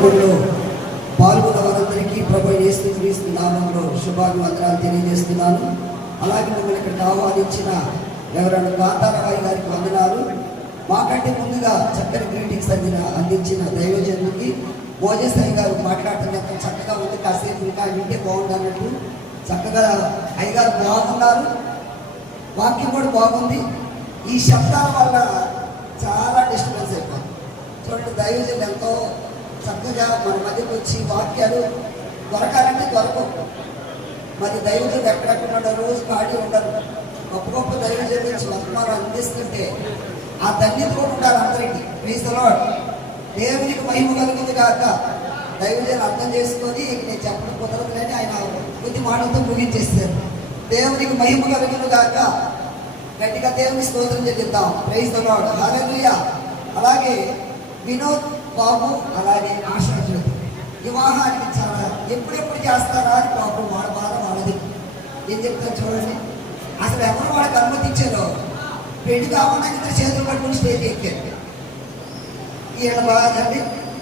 కార్యక్రమంలో పాల్గొన్న వారందరికీ ప్రభు యేసు క్రీస్తు నామంలో శుభాభివందనాలు తెలియజేస్తున్నాను. అలాగే మిమ్మల్ని ఇక్కడికి ఆహ్వానించిన ఎవరైనా కాంతారావు గారికి వందనాలు. మాకంటే ముందుగా చక్కని గ్రీటింగ్స్ అందిన అందించిన దైవజనుడికి భోజసాయి గారు మాట్లాడుతున్న ఎంత చక్కగా ఉంది కాసేపు ఇంకా వింటే బాగుందన్నట్టు చక్కగా అయ్యగారు బాగున్నారు. వాక్యం కూడా బాగుంది. ఈ శబ్దాల వల్ల చాలా డిస్టర్బెన్స్ అయిపోయింది. చూడండి దైవజనులు ఎంతో చక్కగా మన మధ్యకు వచ్చి వాక్యాలు దొరకాలంటే దొరకవు మరి దైవజనులు ఎక్కడెక్కడ రోజు పాడి ఉండరు. గొప్ప గొప్ప దైవజనులు నుంచి వర్తమానం అందిస్తుంటే ఆ ధన్యత కూడా ఉండాలి అందరికీ. ప్రీస్తలో దేవునికి మహిమ కలిగింది కాక దైవజనులు అర్థం చేసుకొని నేను చెప్పడం కుదరదులని ఆయన కొద్ది మాటలతో ముగించేస్తారు. దేవునికి మహిమ కలుగును కాక గట్టిగా దేవుని స్తోత్రం చెల్లిద్దాం. ప్రైజ్ లార్డ్ హల్లెలూయా అలాగే వినోద్ బాబు అలాగే ఆశాజులు వివాహానికి చాలా ఎప్పుడెప్పుడు చేస్తారా అని పాపం వాళ్ళ బాధ వాళ్ళది. ఏం చెప్తారు చూడండి. అసలు ఎవరు వాళ్ళకి అనుమతించారో. పెళ్ళి కాకుండా ఇద్దరు చేతులు పట్టుకుని స్టేజ్ ఎక్కారు. ఈయన బాధండి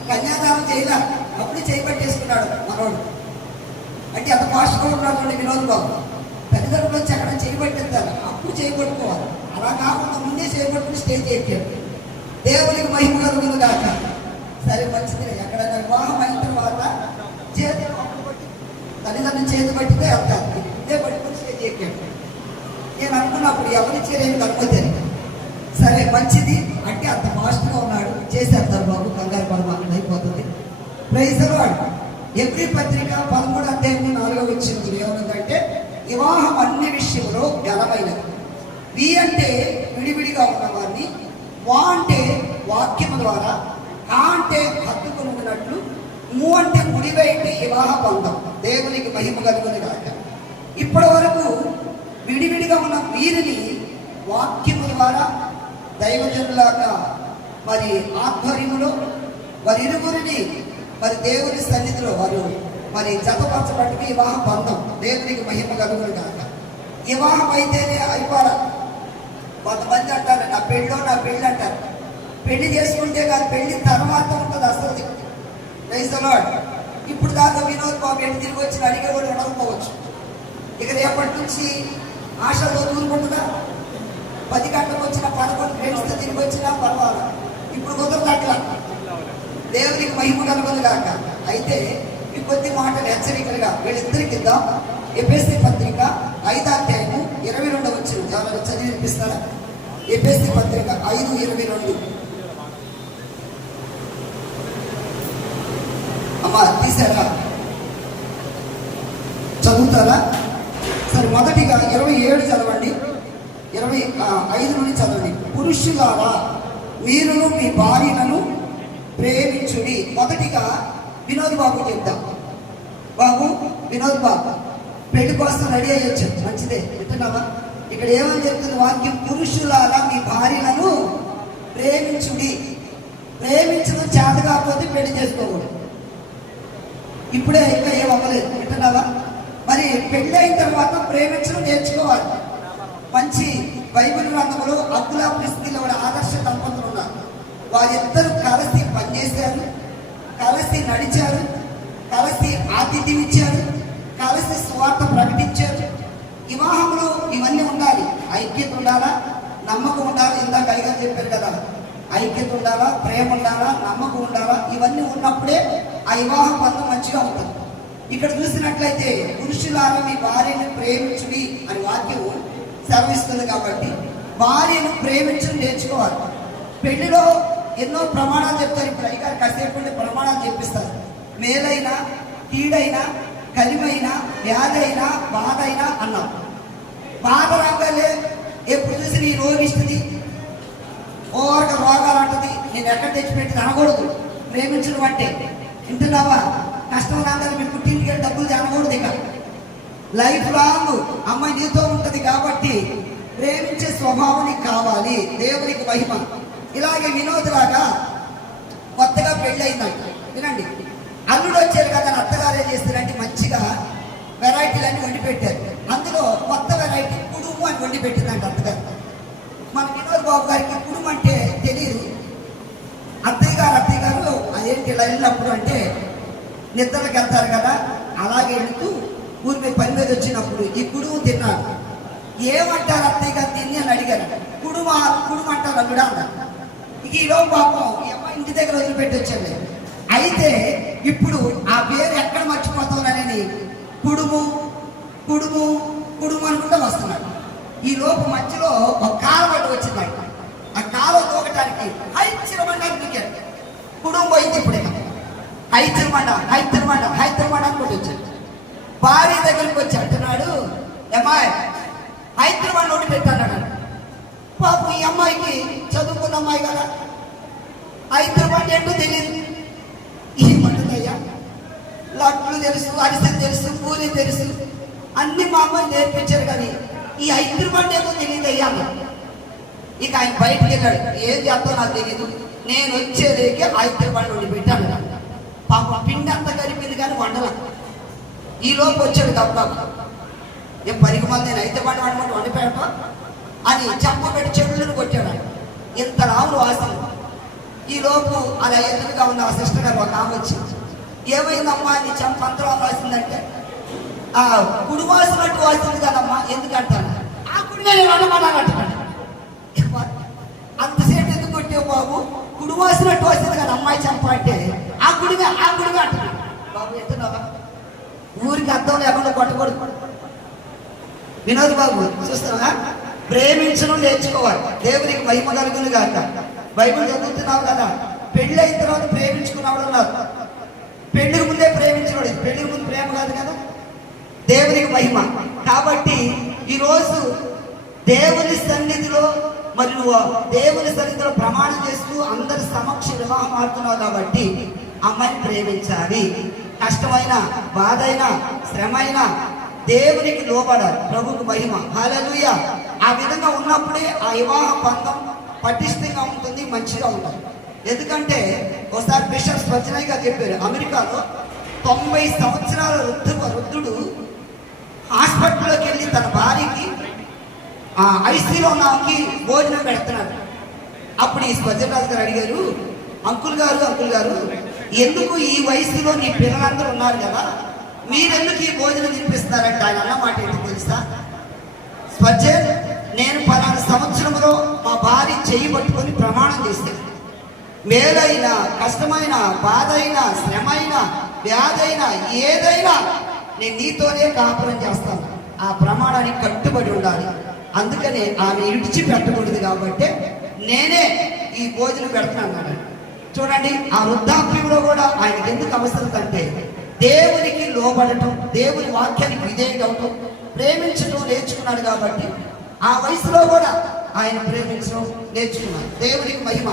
కన్యాదానం చేయలే. అప్పుడు చేపట్టేసుకున్నాడు మనోడు. అంటే అంత ఫాస్ట్గా ఉన్నాడు వినోద్ బాబు. తల్లిదండ్రులు వచ్చి అక్కడ చేయబట్టిస్తారు అప్పుడు చేయబట్టుకోవాలి అలా కాకుండా ముందే చేయబట్టుకుని స్టేజ్ ఎక్కారు. దేవునికి మహిమ కలుగుతుంది కాక సరే మంచిది. ఎక్కడైనా వివాహం అయిన తర్వాత చేతి తల్లిదండ్రులు చేతి పట్టితే వెళ్తారు ఇదే పట్టుకుని స్టేజ్ ఎక్కాడు నేను అనుకున్నప్పుడు ఎవరి చేయలేని అనుమతి సరే మంచిది అంటే అంత ఫాస్ట్గా ఉన్నాడు. చేసేస్తారు బాబు కంగారు పడమాకండి అయిపోతుంది. ప్రైజ్ వాడు. ఎవ్రీ పత్రిక పదమూడు అధ్యాయం నాలుగో వచ్చింది ఏమన్నదంటే వివాహం అన్ని విషయంలో ఘనమైనది. వి అంటే విడివిడిగా ఉన్నవారిని వా అంటే వాక్యం ద్వారా ఆ అంటే హత్తుకుని ఉన్నట్లు నువ్వు అంటే గుడివైతే వివాహ బంధం. దేవునికి మహిమ కలుగుని కాక ఇప్పటి వరకు విడివిడిగా ఉన్న వీరిని వాక్యము ద్వారా దైవజనులాగా మరి ఆధ్వర్యములో వారి ఇరువురిని మరి దేవుని సన్నిధిలో వారు మరి జతపరచబడి వివాహ బంధం. దేవునికి మహిమ కలుగుని కాక వివాహం అయితేనే అయిపోరా. కొంతమంది అంటారు నా పెళ్ళో నా పెళ్ళి అంటారు పెళ్ళి చేసుకుంటే కాదు పెళ్ళి తర్వాత ఉంటుంది అసలు రైసలాడ్ ఇప్పుడు దాకా వినోద్ బాబు ఎన్ని తిరిగి వచ్చి అడిగే కూడా ఉండకపోవచ్చు ఇక రేపటి నుంచి ఆశతో దూరుకుంటుందా పది గంటలకు వచ్చిన పదకొండు ఫ్రెండ్స్తో తిరిగి వచ్చినా పర్వాలా? ఇప్పుడు కుదరదు అట్లా దేవునికి మహిమ కలుగును కాక అయితే ఈ కొద్ది మాటలు హెచ్చరికలుగా వీళ్ళిద్దరి కింద ఎపిఎస్సి పత్రిక ఐదో అధ్యాయము ఇరవై రెండు వచ్చిన ఎవరైనా చదివి వినిపిస్తారా? ఎపిఎస్సి పత్రిక ఐదు ఇరవై రెండు. అమ్మా తీసారా చదువుతారా? సరే మొదటిగా ఇరవై ఏడు చదవండి. ఇరవై ఐదు నుండి చదవండి. పురుషులారా మీరును మీ భార్యలను ప్రేమించుడి. మొదటిగా వినోద్ బాబు చెప్తాం బాబు వినోద్ బాబు పెళ్ళి కోసం రెడీ అయ్యొచ్చు మంచిదే. వింటున్నావా? ఇక్కడ ఏమని చెప్తుంది వాక్యం? పురుషులారా మీ భార్యలను ప్రేమించుడి. ప్రేమించడం చేత కాకపోతే పెళ్ళి చేసుకోకూడదు. ఇప్పుడే ఇంకా ఏం అవ్వలేదు వింటున్నావా? మరి పెళ్ళి అయిన తర్వాత ప్రేమించడం నేర్చుకోవాలి. మంచి బైబిల్ గ్రంథంలో అబ్దులా ప్రిస్తిలో ఆదర్శ దంపతులు ఉన్నారు. వారిద్దరు కలిసి పనిచేశారు కలిసి నడిచారు కలిసి ఆతిథ్యం ఇచ్చారు కలిసి స్వార్థ ప్రకటించారు. వివాహంలో ఇవన్నీ ఉండాలి. ఐక్యత ఉండాలా? నమ్మకం ఉండాలి? ఇందాక అయ్యగా చెప్పారు కదా. ఐక్యత ఉండాలా? ప్రేమ ఉండాలా? నమ్మకం ఉండాలా? ఇవన్నీ ఉన్నప్పుడే ఆ వివాహ బంధం మంచిగా ఉంటుంది. ఇక్కడ చూసినట్లయితే పురుషులారా మీ భార్యను ప్రేమించుడి అని వాక్యం సెలవిస్తుంది కాబట్టి భార్యను ప్రేమించడం నేర్చుకోవాలి. పెళ్ళిలో ఎన్నో ప్రమాణాలు చెప్తారు. ఇప్పుడు అయ్యగారు కాసేపు ప్రమాణాలు చెప్పిస్తారు. మేలైనా కీడైనా కలిమైనా వ్యాధైనా బాధ అయినా అన్నాం. బాధ రాగానే ఎప్పుడు చూసి నీ రోగిస్తుంది ఓవర్గా రోగాలు అంటది. నేను ఎక్కడ తెచ్చిపెట్టి అనకూడదు ప్రేమించడం అంటే వింటున్నావా కష్టం రాదని మీ పుట్టింటికి వెళ్ళి డబ్బులు అనకూడదు ఇక లైఫ్ లాంగ్ అమ్మాయి నీతో ఉంటుంది కాబట్టి ప్రేమించే స్వభావం కావాలి దేవునికి మహిమ. ఇలాగే వినోద్లాగా కొత్తగా పెళ్ళి వినండి. అల్లుడు వచ్చారు కదా అత్తగారు ఏం చేస్తారంటే మంచిగా వెరైటీలన్నీ వండి పెట్టారు. అందులో కొత్త వెరైటీ కుడుము అని వండి పెట్టిందంట అత్తగారు. మన వినోద్ బాబు గారికి కుడుము అంటే తెలియదు అత్తయ్య గారు అత్తయ్య గారు అదేంటి ఇలా వెళ్ళినప్పుడు అంటే నిద్రలకు వెళ్తారు కదా అలాగే వెళుతూ ఊరి మీద పని మీద వచ్చినప్పుడు ఈ కుడుము తిన్నాడు. ఏమంటారు అత్తయ్య గారు తిని అని అడిగారు. కుడుమ కుడుమ అంటారు అల్లుడా అన్నారు. ఇక ఈలో పాపం ఈ ఇంటి దగ్గర వదిలిపెట్టి వచ్చాడు అయితే ఇప్పుడు ఆ పేరు ఎక్కడ మర్చిపోతామని కుడుము కుడుము కుడుము అనుకుంటూ వస్తున్నాడు. ఈ లోపు మధ్యలో ఒక కాలబడ్డ వచ్చింది ఆ కాలం దూకటానికి హైచిరమండ దూకాడు కుడుము పోయింది ఇప్పుడే. ఇక. హైదరాబాద్ హైదరాబాద్ హైదరాబాద్ అనుకుంటూ వచ్చాడు. భార్య దగ్గరికి వచ్చి అంటున్నాడు అమ్మాయి హైదరాబాద్ నోటి పెట్టాడు పాపం ఈ అమ్మాయికి చదువుకున్న అమ్మాయి కదా. హైదరాబాద్ ఏంటో తెలియదు ఏమంటుందయ్యా? లడ్లు తెలుసు అరిసెలు తెలుసు పూరి తెలుసు. అన్ని మా అమ్మాయి నేర్పించారు కానీ ఈ హైదరాబాద్ ఏదో తెలియదు అయ్యా ఇక ఆయన బయటకు వెళ్ళాడు. ఏం చేస్తా నాకు తెలియదు నేను వచ్చేదేకే హైదరాబాద్ నుండి పెట్టాను పాప పిండి అంతా కలిపింది కానీ వండల. ఈలోపు వచ్చాడు దబ్బాబు ఏం పనికి మంది నేను హైదరాబాద్ వండమంటే వండిపోయాట అని చెంప పెట్టి చెడులను కొట్టాడు ఇంత రావులు వాసన. ఈలోపు అలా ఎదురుగా ఉన్న ఆ సిస్టర్ గారు ఒక ఆమె వచ్చి ఏమైందమ్మా నీ చెంప అంతరం వాసిందంటే? ఆ గుడి వాసినట్టు వాసింది కదమ్మా ఎందుకంటాను ఆ గుడిగా నేను వండమన్నాను అంతసేపు ఎందుకు కొట్టావు బాబు? గుడి వాసినట్టు వస్తుంది కదా అమ్మాయి చంప అంటే ఆ గుడిగా ఆ గుడిగా అంటున్నాడు బాబు ఎత్తున్నావా ఊరికి అర్థం లేకుండా కొట్టకూడదు. వినోద్ బాబు చూస్తావా ప్రేమించడం నేర్చుకోవాలి. దేవునికి మహిమ కలుగులు కాక బైబిల్ చదువుతున్నావు కదా. పెళ్ళి అయిన తర్వాత ప్రేమించుకున్నాడు ఉన్నారు. పెళ్ళికి ముందే ప్రేమించినోడు. పెళ్ళికి ముందు ప్రేమ కాదు కదా? దేవునికి మహిమ. కాబట్టి ఈరోజు దేవుని సన్నిధిలో మరియు దేవుని సన్నిధిలో ప్రమాణం చేస్తూ అందరి సమక్ష వివాహం ఆడుతున్నావు కాబట్టి అమ్మాయిని ప్రేమించాలి. కష్టమైన బాధైన శ్రమైన దేవునికి లోబడాలి. ప్రభుకు మహిమ. హల్లెలూయ. ఆ విధంగా ఉన్నప్పుడే ఆ వివాహ బంధం పటిష్టంగా ఉంటుంది మంచిగా ఉంటుంది. ఎందుకంటే ఒకసారి బిషప్ స్వచ్ఛనయ్య గారు చెప్పారు అమెరికాలో తొంభై సంవత్సరాల వృద్ధ వృద్ధుడు హాస్పిటల్లోకి వెళ్ళి తన భార్యకి ఆ ఐసీలో నాకి భోజనం పెడుతున్నాడు. అప్పుడు ఈ స్వజరాజు గారు అడిగారు అంకుల్ గారు అంకుల్ గారు ఎందుకు ఈ వయసులో నీ పిల్లలందరూ ఉన్నారు కదా? మీరెందుకు ఈ భోజనం తినిపిస్తారంటే ఆయన అన్న మాట ఏంటి తెలుసా? స్వజన్ నేను పలానా సంవత్సరంలో మా భార్య చేయి పట్టుకొని ప్రమాణం చేశాను మేలైన కష్టమైన బాధైన శ్రమైన వ్యాధైన ఏదైనా నేను నీతోనే కాపురం చేస్తాను. ఆ ప్రమాణానికి కట్టుబడి ఉండాలి. అందుకనే ఆమె ఇడిచి పెట్టకూడదు కాబట్టి నేనే ఈ భోజనం పెడుతున్నాను అన్నాడు. చూడండి ఆ వృద్ధాప్యంలో కూడా ఆయనకి ఎందుకు అవసరం అంటే దేవునికి లోబడటం దేవుని వాక్యానికి విధేయుడవటం ప్రేమించడం నేర్చుకున్నాడు కాబట్టి ఆ వయసులో కూడా ఆయన ప్రేమించడం నేర్చుకున్నాడు. దేవునికి మహిమ.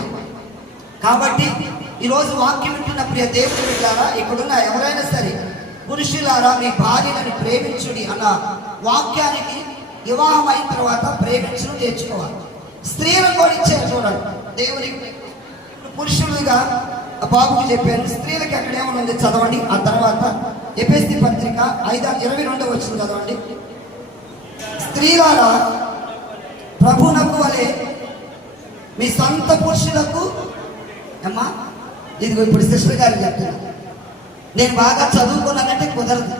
కాబట్టి ఈరోజు వాక్యం వింటున్న ప్రియ దేవుడు బిడ్డారా ఇక్కడున్న ఎవరైనా సరే పురుషులారా మీ భార్యలను ప్రేమించుడి అన్న వాక్యానికి వివాహం అయిన తర్వాత ప్రేమించడం నేర్చుకోవాలి. స్త్రీలను కూడా ఇచ్చారు చూడండి. దేవునికి పురుషులుగా బాబుకి చెప్పాను స్త్రీలకు ఎక్కడ ఏమనుంది చదవండి. ఆ తర్వాత ఎపిఎస్సి పత్రిక ఐదు ఇరవై రెండో వచ్చింది చదవండి. స్త్రీలారా ప్రభునకు వలె మీ సొంత పురుషులకు అమ్మా ఇదిగో ఇప్పుడు సిస్టర్ గారు చెప్తున్నా నేను బాగా చదువుకున్నానంటే కుదరదు.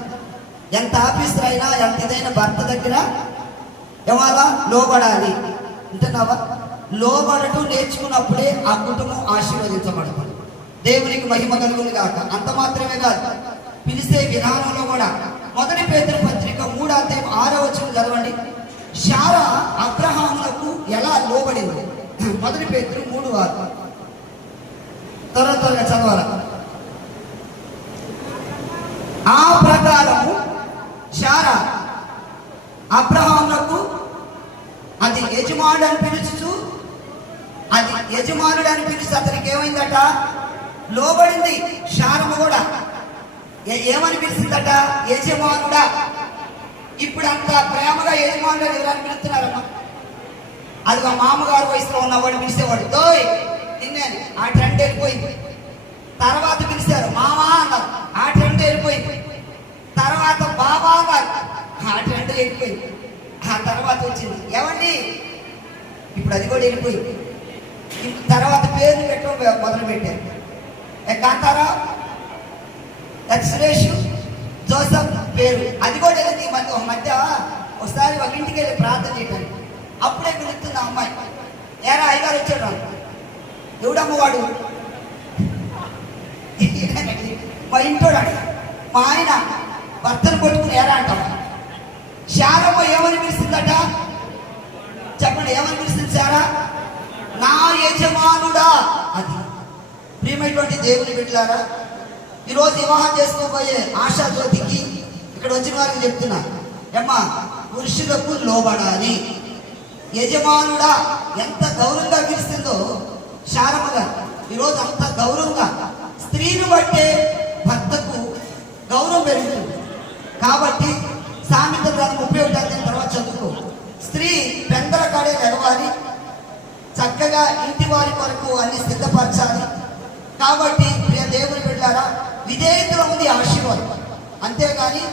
ఎంత ఆఫీసర్ అయినా ఎంత ఇదైనా భర్త దగ్గర ఇవాళ లోబడాలి. వింటున్నావా? లోబడటం నేర్చుకున్నప్పుడే ఆ కుటుంబం ఆశీర్వదించబడుతుంది. దేవునికి మహిమ కలుగును కాక అంత మాత్రమే కాదు పిలిచే విధానంలో కూడా. మొదటి పేదల పత్రిక మూడో అధ్యాయం ఆరో వచ్చిన చదవండి. శారా అబ్రహాములకు ఎలా లోబడింది? మొదటి పేదలు మూడు వారు త్వర త్వరగా చదవాలి? ఆ ప్రకారము శారా అబ్రహాములకు అది యజమానుడు యజమానుడు అని అతనికి ఏమైందట? లోబడింది. శారము కూడా. ఏ- ఏమని పిలిచిందట యజమానుడా ఇప్పుడు అంత ప్రేమగా యజమానుడు అని ఎవరని పిలుస్తున్నారమ్మా అది మా మామగారు వయసులో ఉన్నవాడు పిలిచేవాడు దోయ్ నిన్నే ఆ ట్రెండ్ వెళ్ళిపోయింది. తర్వాత పిలిచారు మామా అన్నారు. ఆ ట్రెండ్ వెళ్ళిపోయింది. తర్వాత బాబా అన్నారు. ఆ ట్రెండ్ వెళ్ళిపోయింది. ఆ తర్వాత వచ్చింది ఏమండి ఇప్పుడు అది కూడా వెళ్ళిపోయింది. తర్వాత పేరు పెట్టడం మొదలు పెట్టారు ఏ సురేష్? జోసఫ్? పేరు. అది కూడా ఈ మధ్య ఒక మధ్య ఒకసారి ఒక ఇంటికి వెళ్ళి ప్రార్థన చేయడానికి అప్పుడే పిలుస్తుంది అమ్మాయి. ఏరా అయ్యగారు వచ్చాడు ఎవడమ్మ వాడు మా ఇంటోడు అడిగి. మా ఆయన భర్తను కొట్టుకుని ఏరా అంటాం శారమ్మ ఏమని పిలుస్తుందట చెప్పండి ఏమని పిలుస్తుంది శారా? నా యజమానుడా అది. ప్రియమైనటువంటి దేవుని బిడ్డలారా ఈరోజు వివాహం చేసుకోబోయే ఆశా జ్యోతికి ఇక్కడ వచ్చిన వారికి చెప్తున్నా. అమ్మా పురుషులకు లోబడాలి. యజమానుడా ఎంత గౌరవంగా పిలుస్తుందో శారమ్మ గారు ఈరోజు అంత గౌరవంగా. స్త్రీని బట్టే భర్తకు గౌరవం పెరుగుతుంది. కాబట్టి సామెత గ్రంథం ముప్పై ఒకటి తర్వాత చదువుకో. స్త్రీ పెందల కాడే నిలవాలి చక్కగా ఇంటి వారి కొరకు అన్ని సిద్ధపరచాలి. కాబట్టి ప్రియ దేవుని బిడ్డారా విధేయతలో ఉంది ఆశీర్వాదం. అంతేగాని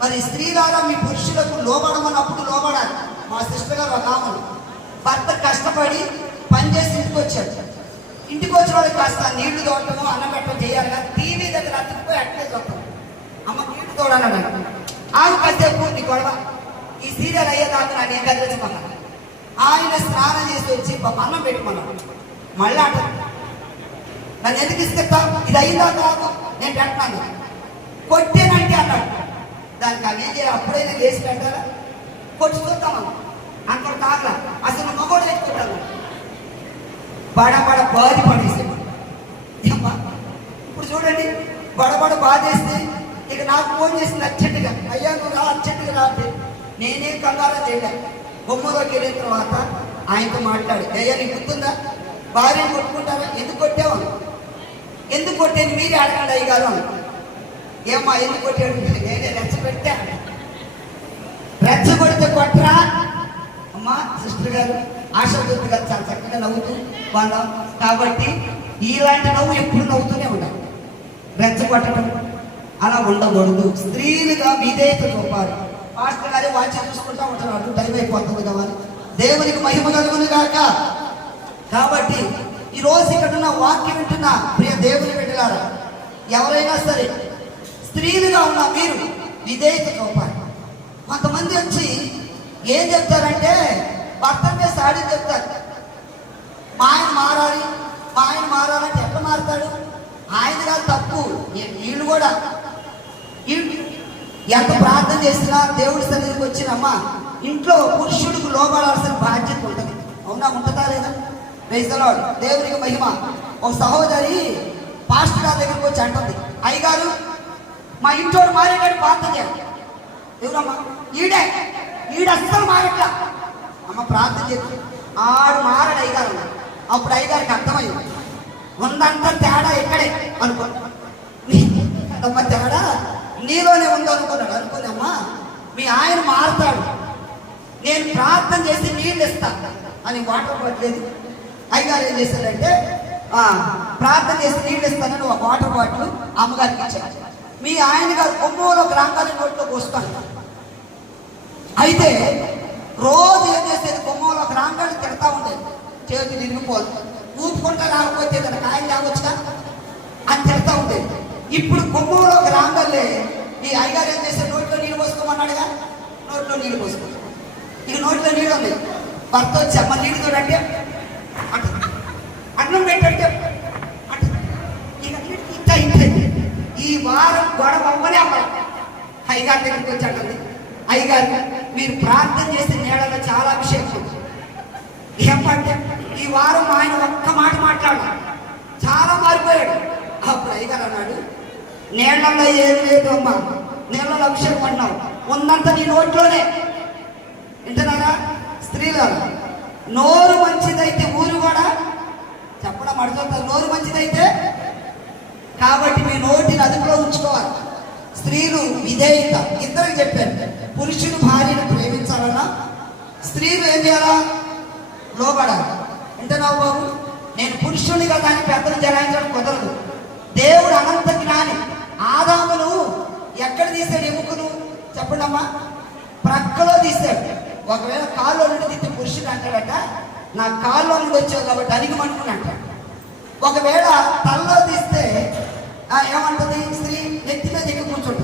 మరి స్త్రీలారా మీ పురుషులకు లోబడమన్నప్పుడు లోబడాలి. మా సిస్టర్ గారు ఒక భర్త కష్టపడి పనిచేసి ఇంటికి వచ్చాడు. ఇంటికి వచ్చిన వాళ్ళకి కాస్త నీళ్ళు తోడటము అన్నం పెట్టడం చేయాలి కానీ టీవీ దగ్గర అతుక్కుపోయి అట్లే చూస్తాం అమ్మ నీళ్ళు తోడాలన్నాడు ఆ కాసేపు నీ గొడవ. ఈ సీరియల్ అయ్యేదాకా నేను ఏం కదిలించమన్నాను ఆయన స్నానం చేసి వచ్చి అన్నం పెట్టుకున్నాను మళ్ళీ అంట నన్ను ఎందుకు ఇస్తా ఇది అయిందా కాదు? నేను పెట్టాను కొట్టేనంటే అన్నాడు. దానికి అవి ఏం చేయాలి అప్పుడైనా లేచి పెట్టాలా కొట్టి చూద్దామా? అక్కడ కాగల అసలు మగోడు బడ బడబడ బాధి పడేసాడు ఇప్పుడు చూడండి బడబడ బాధేస్తే ఇక నాకు ఫోన్ చేసింది అర్జెంటుగా. అయ్యా నువ్వు రా అర్జెంటుగా రా నేనేం కంగారా చేయలేదు బొమ్మలోకి వెళ్ళిన తర్వాత ఆయనతో మాట్లాడు అయ్యా నీకు గుర్తుందా? భార్యను కొట్టుకుంటారా ఎందుకు కొట్టావు? ఎందుకు కొట్టేది మీరే అడగండి అయ్యగారు అని. ఏమ్మా ఎందుకు కొట్టాడు నేనే రెచ్చగొట్టా. రెచ్చగొడితే కొట్టరా? అమ్మా సిస్టర్ గారు ఆశాజ్యోతి గారు చాలా చక్కగా నవ్వుతూ వాళ్ళం కాబట్టి ఇలాంటి నవ్వు ఎప్పుడు నవ్వుతూనే ఉండాలి. రెచ్చగొట్టడం అలా ఉండకూడదు. స్త్రీలుగా విధేయత చూపాలి. పాస్టర్ గారి వాచి చూసుకుంటా ఉంటున్నాడు టైం అయిపోతుంది కదా దేవునికి మహిమ కలుగును గాక. కాబట్టి ఈ రోజు ఇక్కడ ఉన్న వాక్యం వింటున్న ప్రియ దేవుని బిడ్డలారా ఎవరైనా సరే స్త్రీలుగా ఉన్న మీరు విధేయత చూపాలి. కొంతమంది వచ్చి ఏం చెప్తారంటే భర్త మీద సాడీ చెప్తారు. మా ఆయన మారాలి. మా ఆయన మారాలంటే ఎట్లా మారుతాడు? ఆయన కాదు తప్పు. వీళ్ళు కూడా. వీళ్ళు ఎంత ప్రార్థన చేసినా దేవుడి సన్నిధికి వచ్చినమ్మా ఇంట్లో పురుషుడికి లోబడాల్సిన బాధ్యత ఉంటుంది. అవునా ఉంటుందా లేదా? వేసలాడు దేవుడికి మహిమ. ఒక సహోదరి పాస్టర్ గారి దగ్గరికి వచ్చి అంటుంది అయ్యగారు మా ఇంట్లో మారేగాడు ప్రార్థన చేయాలి ఎవరమ్మా? ఈడే. ఈడ అస్సలు మారట్లా. అమ్మ ప్రార్థన చేసి ఆడు మారడు అయ్యగారు అప్పుడు అయ్యగారికి అర్థమైంది. ఉందంతా తేడా ఇక్కడే. అనుకో. తేడా? నీలోనే ఉంది అనుకున్నాడు. అనుకున్నామ్మా మీ ఆయన మారుతాడు. నేను ప్రార్థన చేసి నీళ్ళు ఇస్తాను అని వాటర్ బాటిల్ అయ్యగారు ఏం చేశాడంటే ప్రార్థన చేసి నీళ్ళు ఇస్తానని ఒక వాటర్ బాటిల్ అమ్మగారికి ఇచ్చాడు మీ ఆయన గారు కొమ్మూలో గ్రామాన్ని నోట్లో పోస్తాను అయితే రోజు ఏం చేసేది? కొమ్మలో గ్రామాన్ని తిడతా ఉండేది. చేతి తిరిగిపోదు ఊపుకుంటా రాకపోతే తన కాయలు తేవచ్చుగా అని తిడతా ఉండేది. ఇప్పుడు కొమ్మలో ఒక ఈ అయ్యగారు ఏం చేస్తే నోట్లో నీళ్ళు పోసుకోమన్నాడుగా? నోట్లో నీళ్ళు పోసుకో. ఇక నోట్లో నీళ్ళు ఉంది. భర్త వచ్చి అమ్మ నీళ్ళు చూడంటే అంటుంది. అన్నం పెట్టంటే అంటుంది. ఇక ఇంత ఇంత ఈ వారం గొడవ అమ్మనే అమ్మాయి అయ్యగారి దగ్గరికి వచ్చి అంటుంది అయ్యగారు మీరు ప్రార్థన చేసే నేలలో చాలా అభిషేకం. ఏమంటే ఈ వారం మా ఆయన ఒక్క మాట మాట్లాడాలి చాలా మారిపోయాడు. అప్పుడు అయ్యగారు అన్నాడు నీళ్ళల్లో ఏం లేదు అమ్మా. నీళ్ళలో అభిషేకం అన్నావు ఉన్నంత నీ నోట్లోనే. వింటున్నారా? స్త్రీలు నోరు మంచిదైతే ఊరు కూడా చెప్పడం అడుగుతారు నోరు మంచిదైతే కాబట్టి మీ నోటిని అదుపులో ఉంచుకోవాలి. స్త్రీలు విధేయత. ఇద్దరు చెప్పారు పురుషుడు భార్యను ప్రేమించాలన్నా స్త్రీలు ఏం చేయాలా? లోబడాలి. వింటున్నావు బాబు? నేను పురుషునిగా దాన్ని పెద్దలు జరాయించడం కుదరదు. దేవుడు అనంత జ్ఞాని. ఆదామును ఎక్కడ తీశాడు ఎముకను? చెప్పండమ్మా. ప్రక్కలో తీశాడు. ఒకవేళ కాల్లో నుండి తిట్టి పురుషుడు అంటాడట నా కాల్లో నుండి వచ్చావు కాబట్టి అడిగి అంటాడు ఒకవేళ తల్లో తీస్తే ఏమంటుంది? స్త్రీ నెత్తి మీద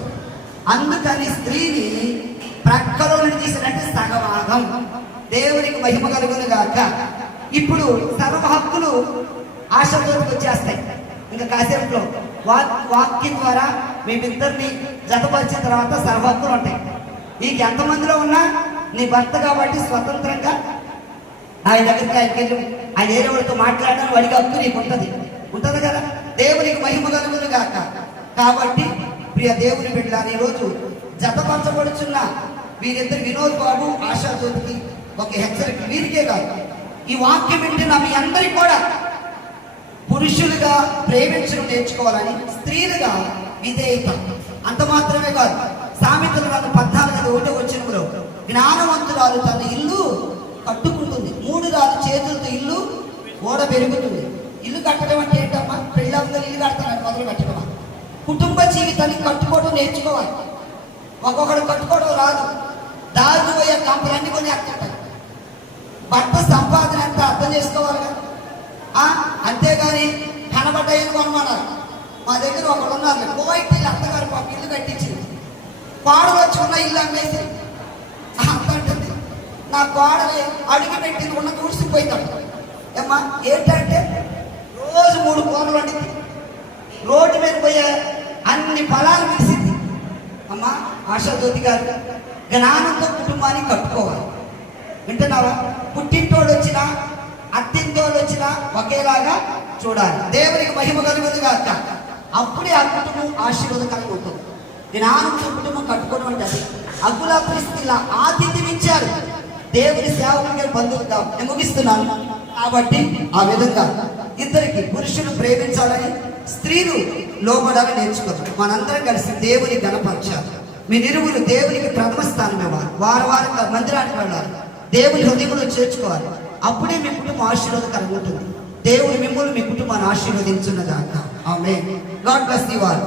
అందుకని స్త్రీని ప్రక్కలో నుండి తీసినట్టు సగభాగం. దేవునికి మహిమ కలుగును గాక. ఇప్పుడు సర్వ హక్కులు ఆశతో వచ్చేస్తాయి. ఇంకా కాసేపులో వాక్ వాక్యం ద్వారా మేమిద్దరిని జతపరిచిన తర్వాత సర్వత్వం ఉంటాయి. నీకు ఎంతమందిలో ఉన్నా నీ భర్త కాబట్టి స్వతంత్రంగా ఆయన దగ్గరికి ఆయనకి వెళ్ళి ఆయన వేరే వాళ్ళతో మాట్లాడడానికి వాడికి హక్కు నీకు ఉంటుంది. ఉంటుంది కదా? దేవునికి మహిమ కలుగును కాబట్టి ప్రియ దేవుని బిడ్డ ఈరోజు జతపరచబడుచున్న వీరిద్దరు వినోద్ బాబు ఆశాజ్యోతికి ఒక హెచ్చరిక. వీరికే కాదు ఈ వాక్యం వింటున్న మీ అందరికి కూడా పురుషులుగా ప్రేమించడం నేర్చుకోవాలని స్త్రీలుగా విధేయత. అంత మాత్రమే కాదు సామెతలు నన్ను పద్నాలుగు ఒకటో వచ్చినప్పుడు జ్ఞానవంతురాలు తన ఇల్లు కట్టుకుంటుంది. మూడు రాజు చేతులతో ఇల్లు ఓడ పెరుగుతుంది. ఇల్లు కట్టడం అంటే ఏంటమ్మా? పెళ్ళందరూ ఇల్లు కడతానని మొదలు పెట్టడమా? కుటుంబ జీవితాన్ని కట్టుకోవడం నేర్చుకోవాలి. ఒక్కొక్కడు కట్టుకోవడం రాదు. దారి పోయే కంపెనీ కొన్ని అక్కడ భర్త సంపాదన ఎంత అర్థం చేసుకోవాలి కదా అంతేగా. పదిహేను కొనమన్నారు మా దగ్గర ఒకడు ఉన్నారు కోయిట్ ఇల్లు అత్తగారు పాప ఇల్లు కట్టించింది. కోడలు వచ్చి ఉన్న ఇల్లు అమ్మేసి అంత అంటుంది నా కోడలి అడుగు పెట్టింది ఉన్న దూసిపోయింది ఏమ్మా ఏంటంటే రోజు మూడు కూరలు వండింది. రోడ్డు మీద పోయే అన్ని ఫలాలు తీసింది. అమ్మా ఆశాజ్యోతి గారు జ్ఞానంతో కుటుంబాన్ని కట్టుకోవాలి. వింటున్నావా? పుట్టింటోడు వచ్చినా అత్తింతోలు వచ్చిన ఒకేలాగా చూడాలి. దేవునికి మహిమ కలుగుతుంది కాక అప్పుడే ఆ కుటుంబం ఆశీర్వాదకరంగా ఉంటుంది జ్ఞానంతో కుటుంబం కట్టుకోవడం అంటే అది. అగ్గుల పరిస్థితుల ఆతిథ్యం ఇచ్చారు. దేవుని సేవకులుగా బంధువులు నేను ముగిస్తున్నాను. కాబట్టి ఆ విధంగా ఇద్దరికి పురుషులు ప్రేమించాలని స్త్రీలు లోపడాలని నేర్చుకోవాలి మనందరం కలిసి దేవుని గణపరచాలి. మీ నిరువులు దేవునికి ప్రథమ స్థానం ఇవ్వాలి వారం. వారంగా మందిరానికి వెళ్ళాలి. దేవుని హృదయంలో చేర్చుకోవాలి. అప్పుడే మీ కుటుంబం ఆశీర్వాదకరంగా ఉంటుంది దేవుడు మిమ్మల్ని మీ కుటుంబాన్ని ఆశీర్వదించున్నదాకా ఆమె గాడ్ బ్లెస్ ది ఆల్.